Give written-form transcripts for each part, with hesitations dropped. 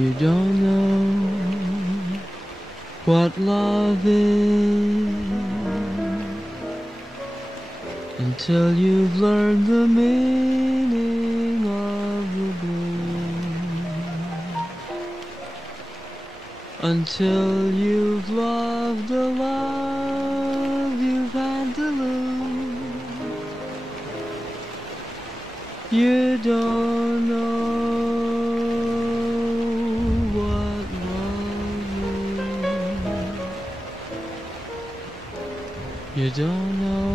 You don't know what love is until you've learned the meaning of the blue, until you've loved the love you've had to lose. You don't know what love is. You don't know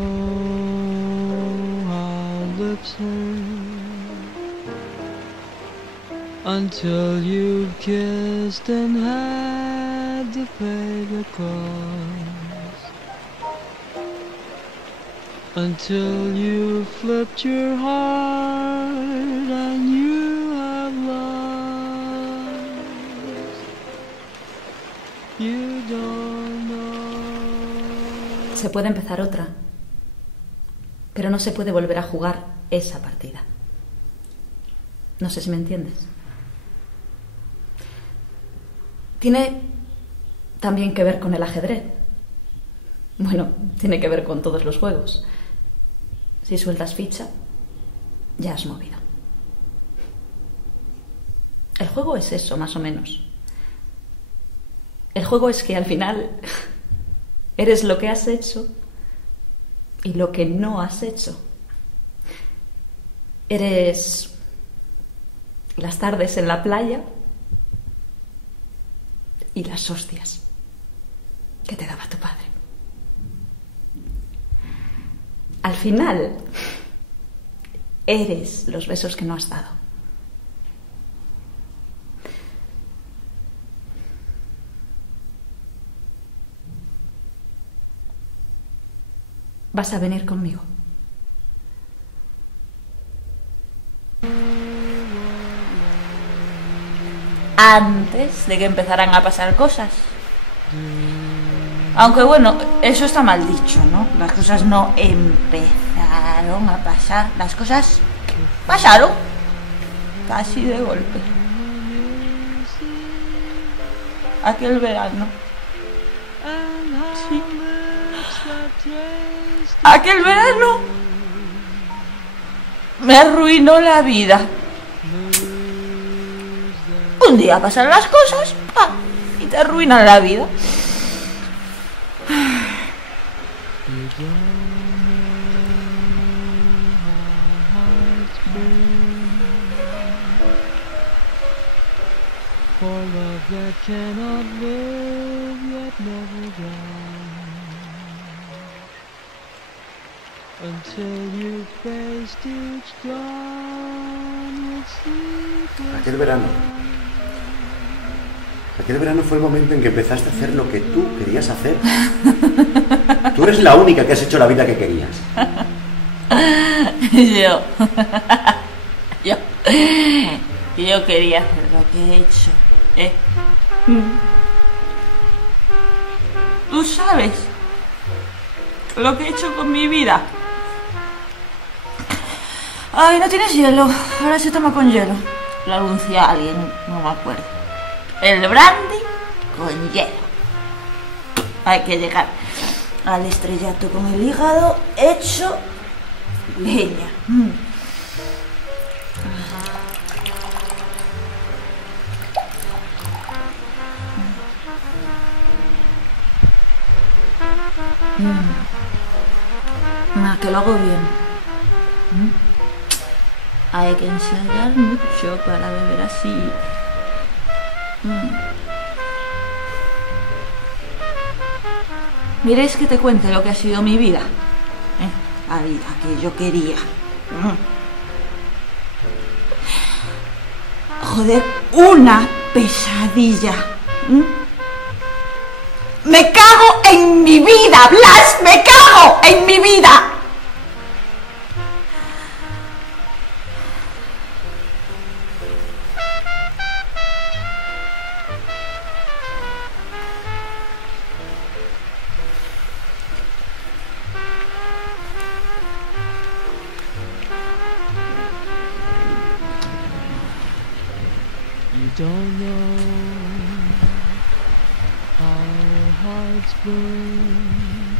how lips hurt until you've kissed and had to pay the cost, until you've flipped your heart and you have lost. You don't know. Se puede empezar otra, pero no se puede volver a jugar esa partida. No sé si me entiendes. Tiene también que ver con el ajedrez. Bueno, tiene que ver con todos los juegos. Si sueltas ficha, ya has movido. El juego es eso, más o menos. El juego es que al final eres lo que has hecho y lo que no has hecho. Eres las tardes en la playa y las hostias que te daba tu padre. Al final, eres los besos que no has dado. ¿Vas a venir conmigo? Antes de que empezaran a pasar cosas. Aunque bueno, eso está mal dicho, ¿no? Las cosas no empezaron a pasar, las cosas pasaron casi de golpe. Aquel verano. Sí. Aquel verano me arruinó la vida. Un día pasan las cosas, y te arruinan la vida. For love that cannot live yet never dies, until you faced each dawn with sleepless. Aquel verano fue el momento en que empezaste a hacer lo que tú querías hacer. Tú eres la única que has hecho la vida que querías. Yo quería hacer lo que he hecho. ¿Tú sabes lo que he hecho con mi vida? Ay, no tienes hielo. Ahora se toma con hielo. Lo anuncia alguien, no me acuerdo. El brandy con hielo. Hay que llegar al estrellato con el hígado hecho leña. Que lo hago bien. Hay que ensayar mucho para beber así. ¿Miréis que te cuente lo que ha sido mi vida? La vida que yo quería. Joder, una pesadilla. ¡Me cago en mi vida, Blas! ¡Me cago en mi vida! You don't know explain.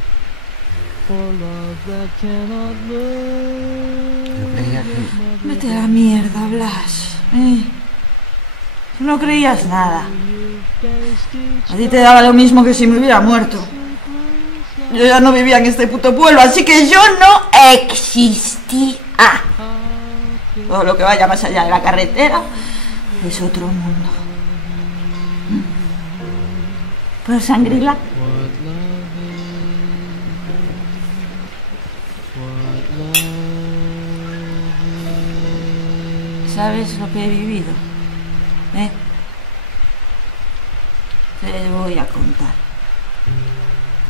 For love that cannot live. Yo creía que... Vete a la mierda, Blas. Tú no creías nada. A ti te daba lo mismo que si me hubiera muerto. Yo ya no vivía en este puto pueblo, así que yo no existía. Todo lo que vaya más allá de la carretera es otro mundo. ¿Puedo sangrila? What love is. What love is. ¿Sabes lo que he vivido? Te voy a contar.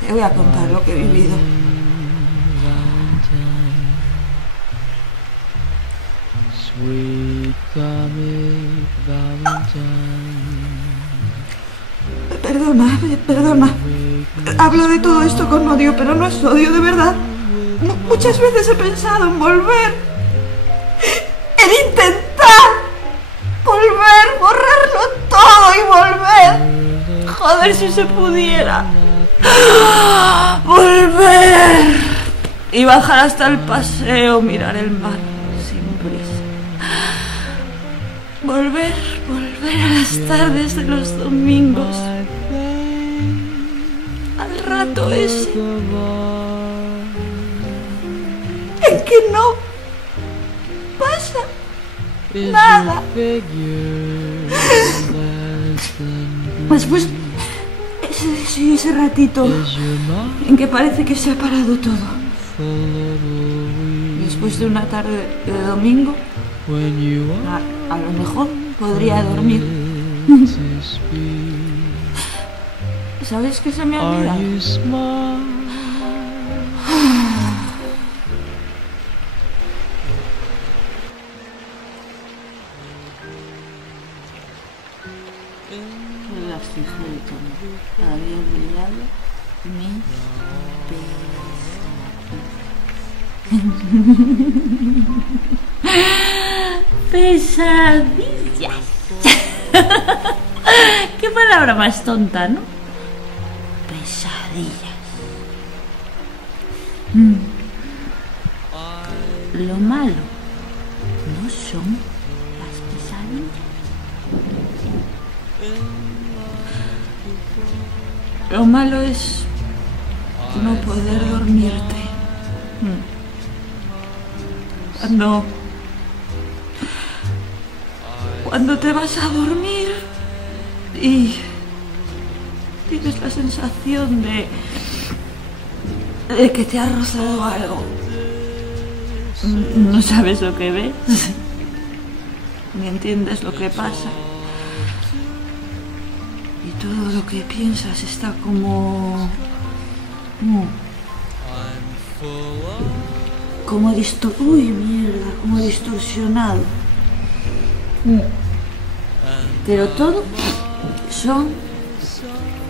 Te voy a contar lo que he vivido. Valentine, sweet comic Valentine. Perdona. Hablo de todo esto con odio, pero no es odio de verdad. Muchas veces he pensado en volver. En intentar volver, borrarlo todo y volver. Joder, si se pudiera. Volver. Y bajar hasta el paseo, mirar el mar sin prisa. Volver a las tardes de los domingos. Al rato ese en que no pasa nada. Después ese ratito en que parece que se ha parado todo. Después de una tarde de domingo, a lo mejor podría dormir. ¿Sabes qué se me ha olvidado? Las tijeras, había olvidado mis pesadillas. Qué palabra más tonta, ¿no? Pesadillas. Lo malo no son las pesadillas. Lo malo es no poder dormirte. Cuando te vas a dormir y tienes la sensación de que te ha rozado algo. No sabes lo que ves, ni entiendes lo que pasa. Y todo lo que piensas está como distorsionado. Pero todo son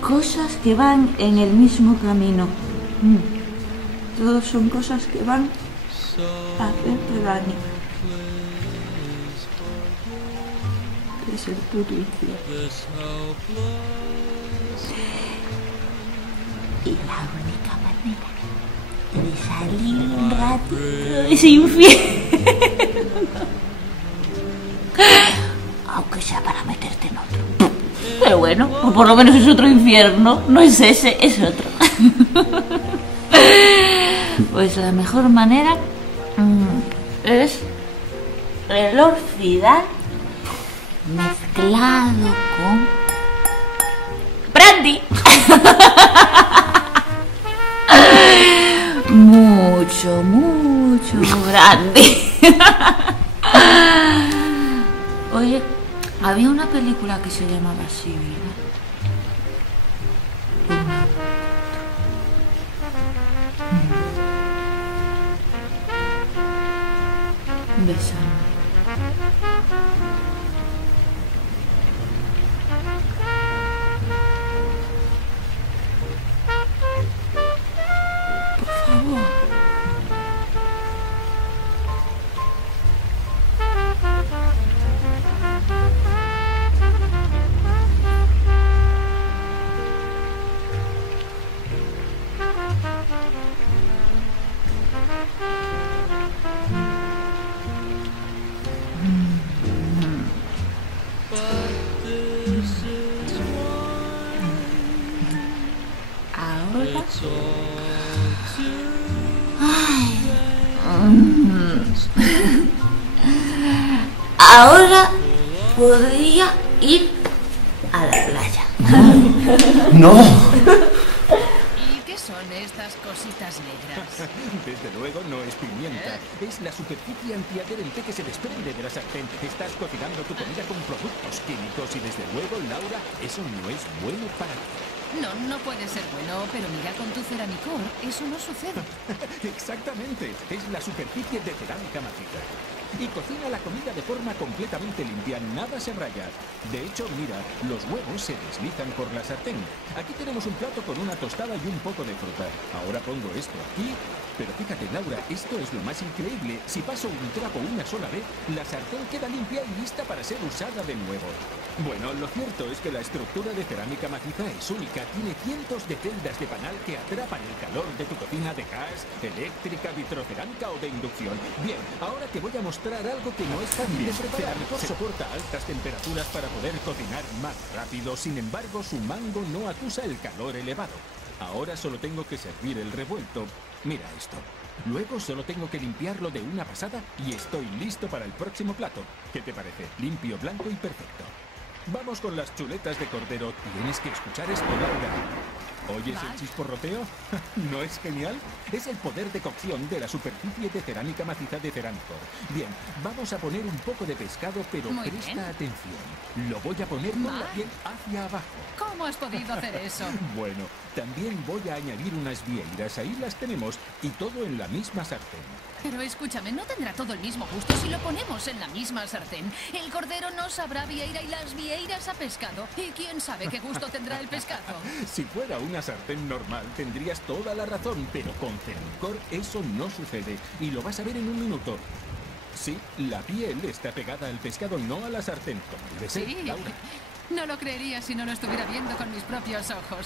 cosas que van en el mismo camino. Todos son cosas que van a hacerte daño. Es el puto infierno. Y la única manera de salir un ratito de ese infierno, aunque sea para meterte en otro. Pero bueno, o por lo menos es otro infierno. No es ese, es otro. Pues la mejor manera es el orfidal mezclado con brandy. Mucho brandy. Oye, había una película que se llamaba así, ¿verdad? Bésame. Por favor. Ahora. Ahora podría ir a la playa. ¡No! ¿Y qué son estas cositas negras? Desde luego no es pimienta. Es la superficie antiadherente que se desprende de la sartén. Estás cocinando tu comida con productos químicos y desde luego, Laura, eso no es bueno para ti. No puede ser bueno, pero mira con tu ceramicor, eso no sucede. Exactamente, es la superficie de cerámica maciza. Y cocina la comida de forma completamente limpia, nada se raya. De hecho, mira, los huevos se deslizan por la sartén. Aquí tenemos un plato con una tostada y un poco de fruta. Ahora pongo esto aquí. Pero fíjate, Laura, esto es lo más increíble. Si paso un trapo una sola vez, la sartén queda limpia y lista para ser usada de nuevo. Bueno, lo cierto es que la estructura de cerámica maciza es única. Tiene cientos de celdas de panal que atrapan el calor de tu cocina de gas, eléctrica, vitrocerámica o de inducción. Bien, ahora te voy a mostrar algo que no es fácil de preparar. Ceramicor soporta altas temperaturas para poder cocinar más rápido. Sin embargo, su mango no acusa el calor elevado. Ahora solo tengo que servir el revuelto. Mira esto. Luego solo tengo que limpiarlo de una pasada y estoy listo para el próximo plato. ¿Qué te parece? Limpio, blanco y perfecto. Vamos con las chuletas de cordero. Tienes que escuchar esto, Laura. ¿Oyes el chisporroteo? ¿No es genial? Es el poder de cocción de la superficie de cerámica maciza de Ceramicor. Bien, vamos a poner un poco de pescado, pero Muy presta bien. atención. Lo voy a poner con la piel hacia abajo. ¿Cómo has podido hacer eso? Bueno, también voy a añadir unas vieiras, ahí las tenemos, y todo en la misma sartén. Pero escúchame, no tendrá todo el mismo gusto si lo ponemos en la misma sartén. El cordero no sabrá vieira y las vieiras a pescado. ¿Y quién sabe qué gusto tendrá el pescado? Si fuera una sartén normal, tendrías toda la razón, pero con Ceramicor eso no sucede, y lo vas a ver en un minuto. Sí, la piel está pegada al pescado, no a la sartén, como debe ser, Sí. Laura. No lo creería si no lo estuviera viendo con mis propios ojos.